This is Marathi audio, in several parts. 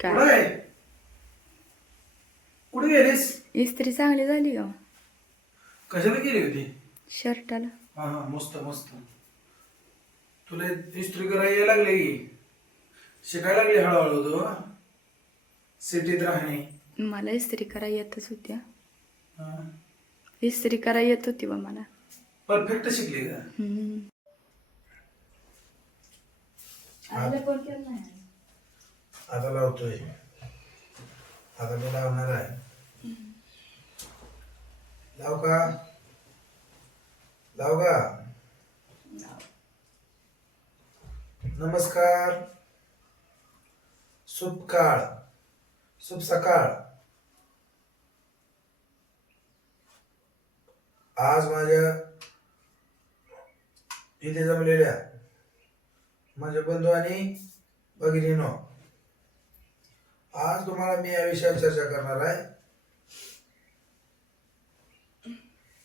काय कुठे गेलीस? इस्त्री चांगली झाली हो कशाला गेली होती? शर्टाला. हा हा, मस्त मस्त. तुला इस्त्री करायला यायला लागले की शिकायला लागली हळूहळू तू सिटीत राहणे. मला इस्त्री करा येतच होत्या. हा. इस्त्री करा येत होती बा मला. परफेक्ट शिकली का? आता लावतोय. आता मी लावणार आहे. लाव का? लाव का? नमस्कार. शुभ काळ, शुभ सकाळ. आज माझ्या इथे जमलेल्या माझ्या बंधू आणि भगिनीनो, आज तुम्हाला मी या विषयावर चर्चा करणार आहे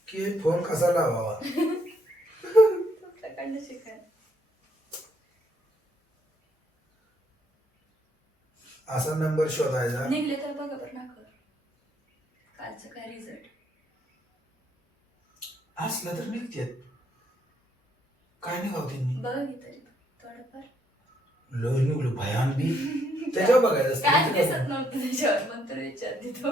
की फोन कसा लावावा. असा नंबर शोधायचा. निघले तर बघा बरं ना कालचं काय रिझल्ट असलं तर निघते. काय निघावते बघा की तरी थोडंफार. लोही निघलो भयान बी त्याच्यावर बघायचं असतं. काय दिसत नव्हतं त्याच्यावर नंतर विचारते तो.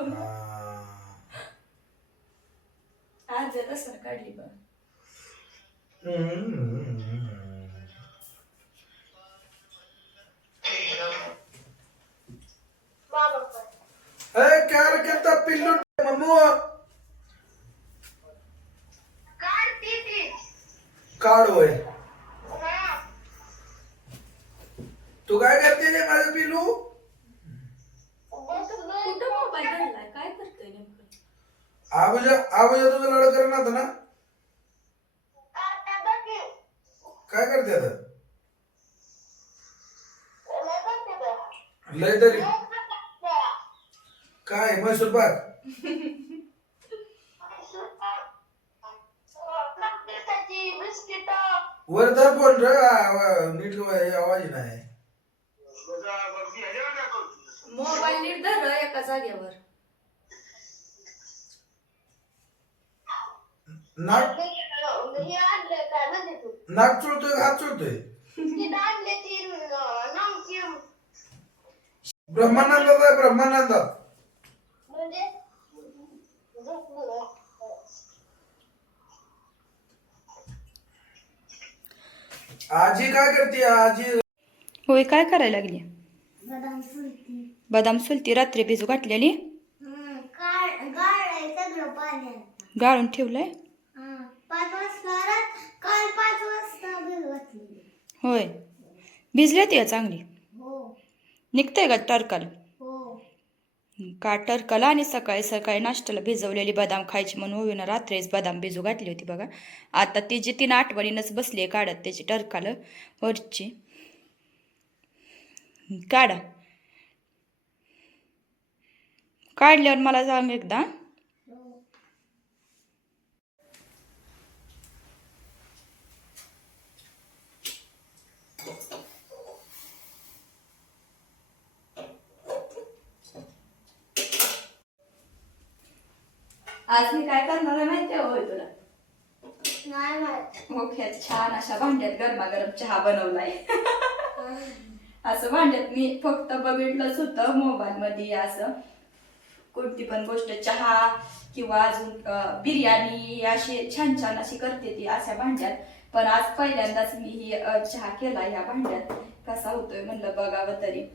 आज जरा सर काढली बघ. क्या करता पिल्लू मम्मू काढ होय. तू काय करते रे माझं पिल्लू? कुठं मोबाईल घातलाय? काय करतोय नेमकं? आबूजा तुझं लढ करणार होतं ना? काय करते आता? लय तरी काय मैसूर पाक? वरदार बोल रे, नीट आवाज नाही. मोबाईल नीट धर एका जागेवर. नाक चुळतोय, हात चुळतोय. ब्रह्मानंदात आहे, ब्रह्मानंदात. आजी काय करते? आजी होय, काय करायला लागली? बदाम सुलती रात्री भिजू घातलेली. गाळून ठेवलंय. होय, भिजली ती चांगली. निघतंय का टरकाल? का टरकाला. आणि सकाळी सकाळी नाश्त्याला भिजवलेली बदाम खायची म्हणून ओवीनं रात्रीच बदाम भिजू घातली होती बघा. आता ती जी 3 आठवणीनंच बसली आहे काढत त्याची टरकाल वरची. काढा. काढल्यावर मला सांग एकदा. आज मी काय करणार आहे माहिती आहे होय तुला? ओके, छान अशा भांड्यात गरमागरम चहा बनवलाय. असं भांड्यात मी फक्त बघितलंच होतं मोबाईल मध्ये. असं कोणती पण गोष्ट चहा किंवा अजून बिर्याणी अशी छान छान अशी करते ती अशा भांड्यात. पण आज पहिल्यांदाच मी ही चहा केला या भांड्यात. कसा होतोय म्हणलं बघावं तरी.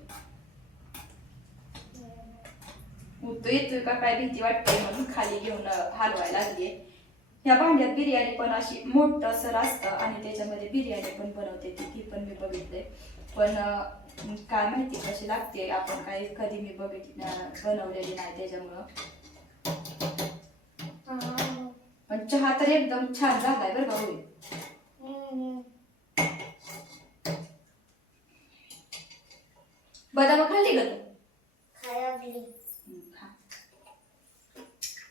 येतोय का काय भीती वाटते म्हणून खाली घेऊन हलवायला लागली. ह्या भांड्यात बिर्याणी पण अशी मोठं सर असतं आणि त्याच्यामध्ये बिर्याणी पण बनवते ती पण मी बघितले. पण काय माहिती कशी लागते, आपण काय कधी मी बनवलेली नाही त्याच्यामुळं. पण चहा तर एकदम छान झालाय बरं का होईल. बदाम खाल्ली का तू?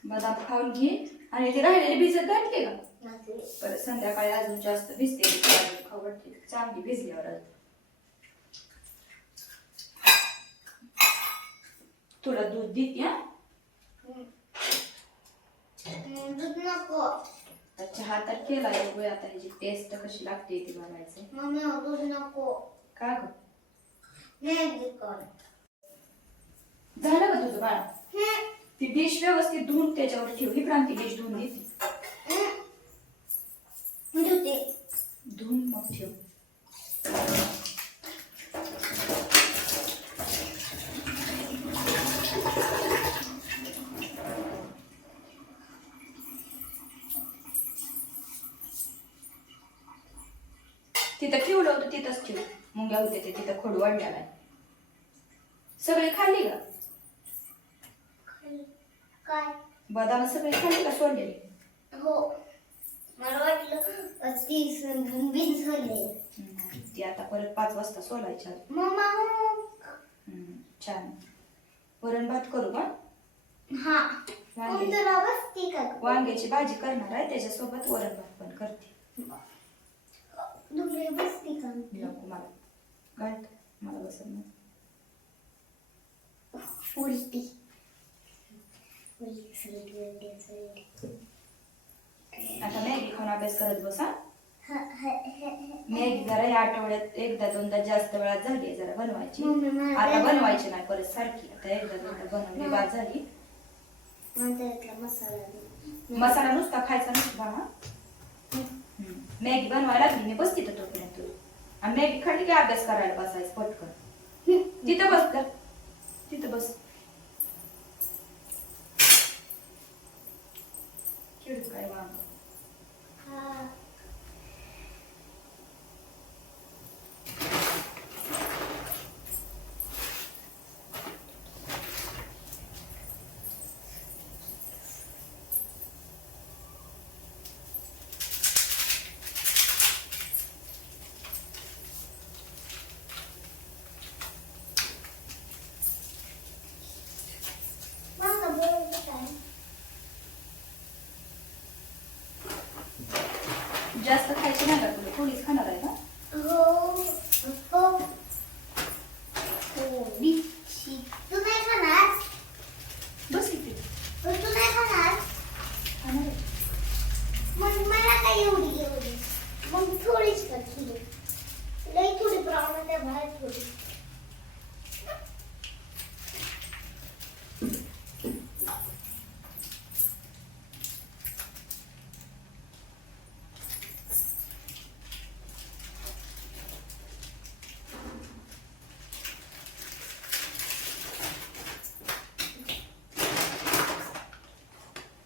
बदाम खाऊन घे. आणि ती राहिलेली भिजत घातली का? परत संध्याकाळी अजून जास्त भिजते. चांगली भिजल्यावर तुला दूध देते हा. दूध नको. आता चहा तर केला बघूया आता ह्याची टेस्ट कशी लागते ती बघायचं. मम्मी दूध नको. का ग मॅगी कर. झालं का तुझं बाळा? ती डिश व्यवस्थित धुवून त्याच्यावर ठेव. ही क्रांती डिश धुवून देते. धुवून मग ठेव. तिथं ठेवलं होतं तिथंच ठेव. मुंग्या होते ते तिथं खडू वाढलेला आहे. सगळी खाल्ली का? काय? बदाम सगळी खाल्ली का सोडलेली? हो. मला वाटलं ती बीन्स झाले. ती आता परत 5 वाजता सोलायच्या. मम्मा. छान. वरण भात करू का? हा. वांगे. तुला बसती का? वांग्याची भाजी करणार आहे त्याच्यासोबत वरण भात पण करते. दुसरी बसती का? नको मला. घाट मला बसत नाही. उलटी. आता मॅगी खाऊन अभ्यास करत बसा. मॅगी जरा या आठवड्यात एकदा दोनदा जास्त वेळात झाली जरा बनवायची. आता बनवायची नाही परत सारखी. आता एकदा दोनदा बनवली बाद झाली. मसाला नुसता खायचा नसतो बाळा. मॅगी बनवायला लागली मी बसते तर तोपर्यंत. आणि मॅगी खाल्ली की अभ्यास करायला बसायचं पटकन. तिथं बस तर. तिथं बस. खेळू काय वांग. जास्त खायची नाही का तुला? थोडीच खाणार आहे का? तू नाही खाणार? बस किती तू नाही खाणार? खाणार आहे. मग मला काय एवढी मग थोडीच कर. थोडी लई थोडी प्रमाणात आहे बाहेर थोडी.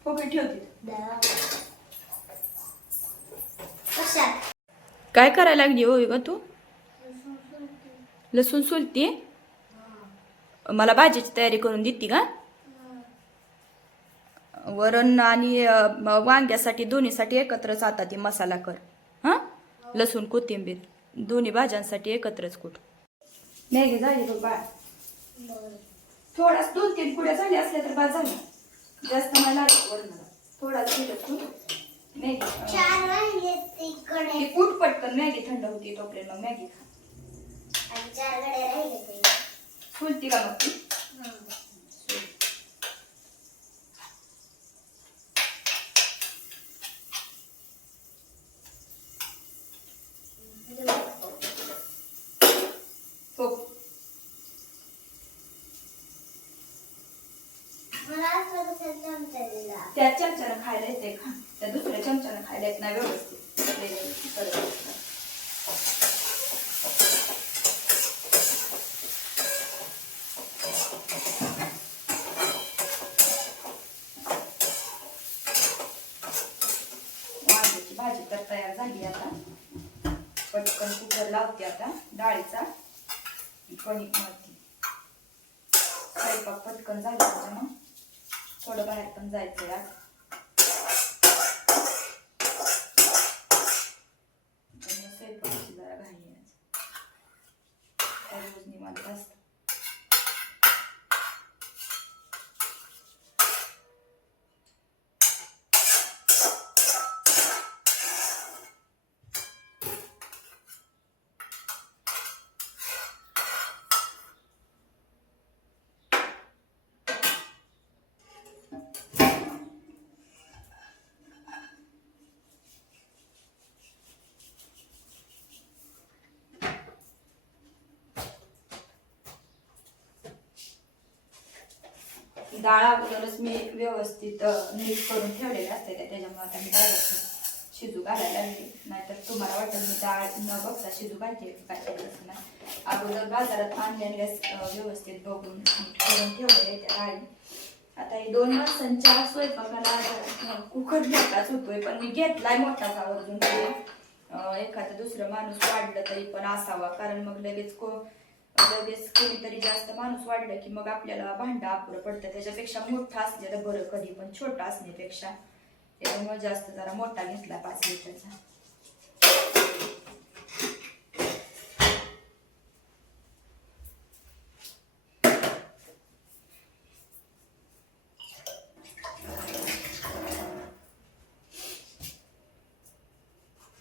ओके ठेवते. कशात? काय करायला लागली हो ग तू? लसूण सोलती. मला भाजीची तयारी करून देते का? वरण आणि वांग्यासाठी दोन्हीसाठी एकत्रच आता ती मसाला कर. हा लसूण कोथिंबीर दोन्ही भाज्यांसाठी एकत्रच कुठ. मॅगी झाली बघ बाळा. थोडाच 2-3 पुड्या झाल्या असल्या तर बाद झाला. जास्त नाही लागत वरणाला. थोडाच दिलं तू मॅगी. 4 राहिले तिकडे. ती कूट पटकन मॅगी थंड होती तोपर्यंत मग मॅगी खा. आणि 4 गड्या राहिले ते. फुलती का मग ती? हो. मला असं चमचा दिला. त्या चमच्यानं खायला येते खा. त्या दुसऱ्या चमच्यानं खायला येत नाही व्यवस्थित. करत असतं. वांग्याची भाजी तर तयार झाली आता. पटकन कुकर लावते आता डाळीचा. कणिक मळते. स्वयंपाक पटकन झाला त्याच्यानं थोडं बाहेर पण जायचंय आज. स्वयंपाकाची जरा घाई आहे आज. त्या रोज निवांत असतं. डाळ अगोदरच मी व्यवस्थित नीट करून ठेवलेले असते त्याच्यामुळे आता मी डायरेक्ट शिजू घालायला लागली. नाहीतर तुम्हाला वाटेल मी डाळ न बघता शिजू घालते काय तसं नाही. अगोदर बाजारात आणलेले व्यवस्थित बघून नीट करून ठेवलेले त्या डाळी. आता हे 2 माणसांच्या स्वयंपाकाला कुकर मोठाच होतोय, पण मी घेतलाय मोठाच आवर्जून. एखादं दुसरं माणूस वाढलं तरी पण असावा, कारण मग लगेच कोणीतरी जास्त माणूस वाढलं की मग आपल्याला भांडं अपुरं पडतं. त्याच्यापेक्षा मोठा असलेलं बरं कधी पण, छोटा असण्यापेक्षा. त्याच्यामुळे जास्त जरा मोठा घेतला 5 लिटरचा.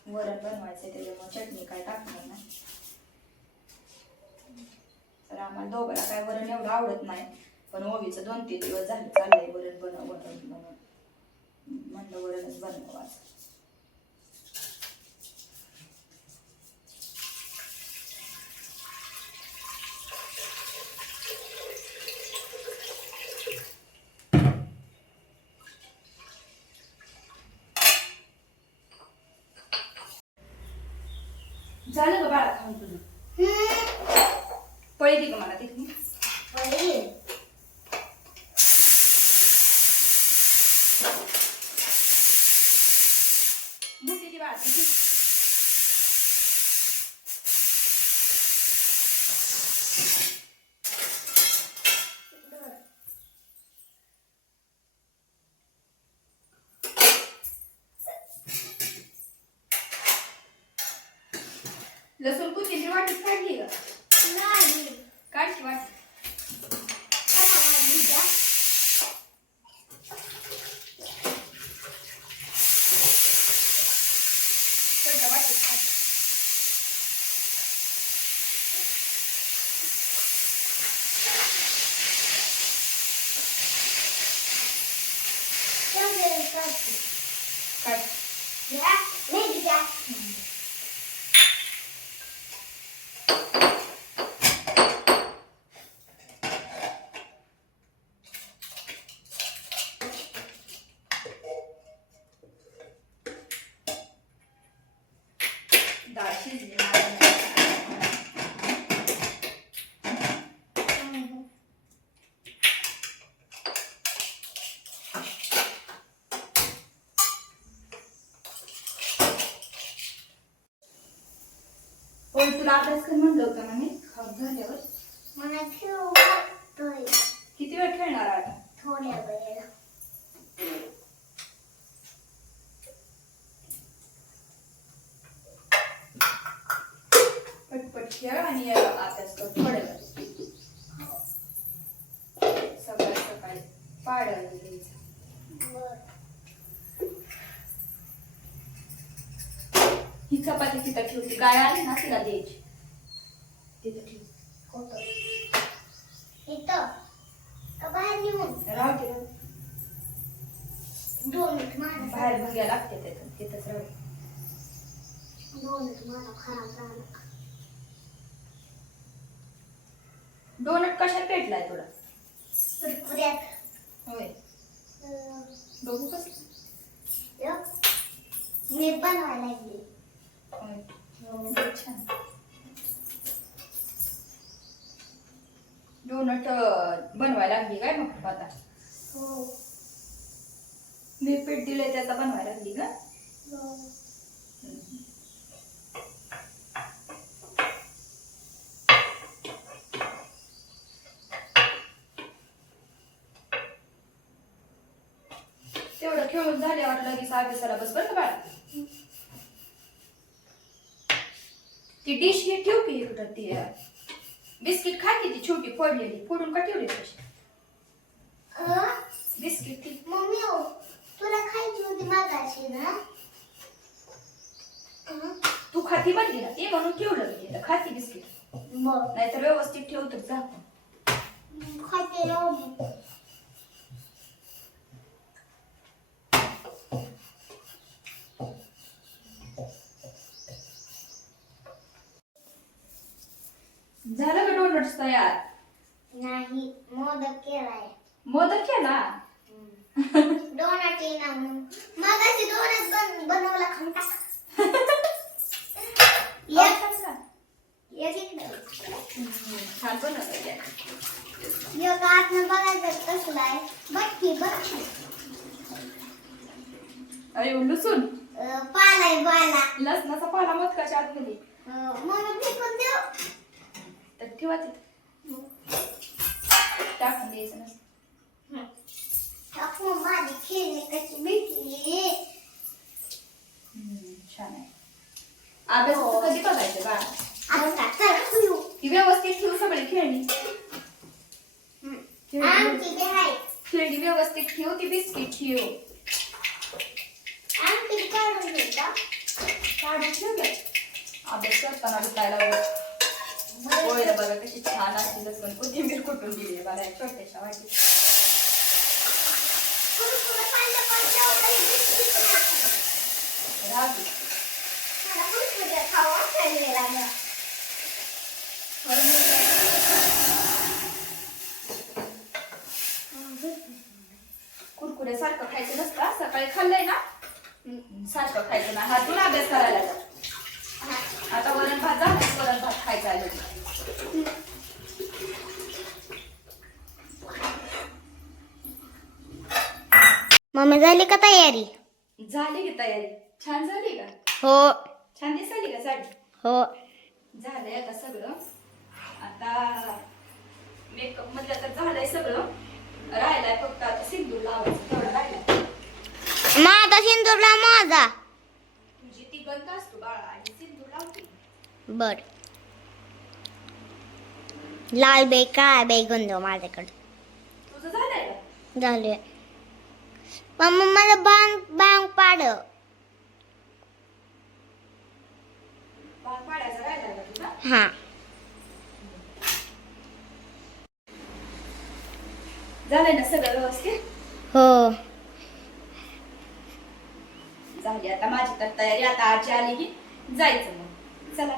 वरण बनवायचं त्याच्यामुळे चटणी काय टाकणार नाही. तर आम्हाला दोघांना काय वरण एवढं आवडत नाही, पण ओवीचं 2-3 दिवस झाले चाललंय वरण बनव म्हणलं वरणच बनवावं. झालं का बाळा खाऊन तुझं? पळी दे का मला तिथे? मोठी ती बाळा तिथे. लसूण कोथिंबीर वाटीत काढली का? नाही. काढची वाटी. छोट्या वाटीत काढ. काढ. डाळ शिजली. होय, तुला अभ्यास कर म्हणलं होतं ना मी खाऊन झाल्यावर. मला खेळ वाटतोय किती वेळ खेळणार आता? थोड्या वेळेला. पटपट खेळ आणि अभ्यास कर थोड्या वेळ. सकाळी पाडायला द्यायचं. ही चपाती तिथं ठेवती. गाय आली ना तिला द्यायची. तिथं ठेव. कुठं? इथं का बाहेर निघून? राहू दे. 2 मिनिट मला बाहेर भुंग्या लागते तिथंच राहू दे. 2 मिनिट मला खराब झाला. डोनट कशात पेटलाय तुला? कुरकुऱ्यात. होय, बघू कसं. मी बनवायला लागली. होय, छान. डोनट बनवायला लागली काय मग आता? हो. मी पीठ दिलंय त्याचा बनवायला लागली का? तेवढं खेळून झाल्यावर लगेच अभ्यासाला बस बरं का बाळा. ती डिश ही ठेव की इकडं. ती बिस्किट खा की, ती छोटी फोडलेली. फोडून का ठेवली तशी बिस्किट ती? मम्मी हो, तुला खायची होती मागाशी ना? तू खाती म्हणली ना ती, म्हणून ठेवलं मी तिला. खाती बिस्किट. मग नाहीतर व्यवस्थित ठेवतच जा. खाते राहू. नुसतं यार. नाही मोदक केलाय. मोदक केला. डोनट येणार मग अशी डोनट बनवला खाऊन टाका. एक इकडे. छान बनवलं. एक आतनं बघायचं कसलं आहे. बघ की बघ की. अरे लसूण पाला आहे पाला. लसणाचा पाला मोदकाच्या आतमध्ये. म्हणून फेकून देऊ. तर ठेवा तिथं. टाकून द्यायचं नसतं. टाकू माझी खेळणी कशी भेटली. छान आहे. अभ्यास हो. कधी बघायचं बा. आता चला घेऊ. ती व्यवस्थित ठेवू सगळी खेळणी. आमची बी आहे. खेळणी व्यवस्थित ठेव. ती बिस्किट ठेव. आमची बी काढून घेऊ का? काढून ठेवलं. अभ्यास करताना दुखायला लागलं. होय रे बघा कशी छान अशी लसूण कोथिंबीर कुटून दिली बघा या छोट्याशा वाटीत. कुरकुरे पाहिलं पण तेवढंही बिस्किट नाही. राहू. मला कुरकुरे खाऊ वाटायला लागलं. कुरकुरे सारखं खायचं नसतं. सकाळी खाल्लंय ना सारखं खायचं ना. हातून अभ्यास करायला जा. आता वरण भात जा. वरण भात खायचा आहे. मम्मी झाली का तयारी? झाली की तयारी. छान झाली का? हो छान दिसायली का साडी? हो. झालंय आता सगळं. आता मेकअप मध्ये आता झालंय सगळं. राहिलाय फक्त आता सिंदूर लावायचं तेवढं राहिलाय. माझा सिंदूरला माझा. तुझी ती गंध असतो बाळा आणि सिंदूर लावते. बर. लाल बाई काय बाई गंध माझ्याकडे तुझं झालंय का? झाले. मम्मा मला बांग बांग पाड. भात पाडायचा राहिलाय का तुझा? हा. झालंय ना सगळं व्यवस्थित? हो. झाली आता माझी तर तयारी. आता आजी आली की जायचं मग. चला.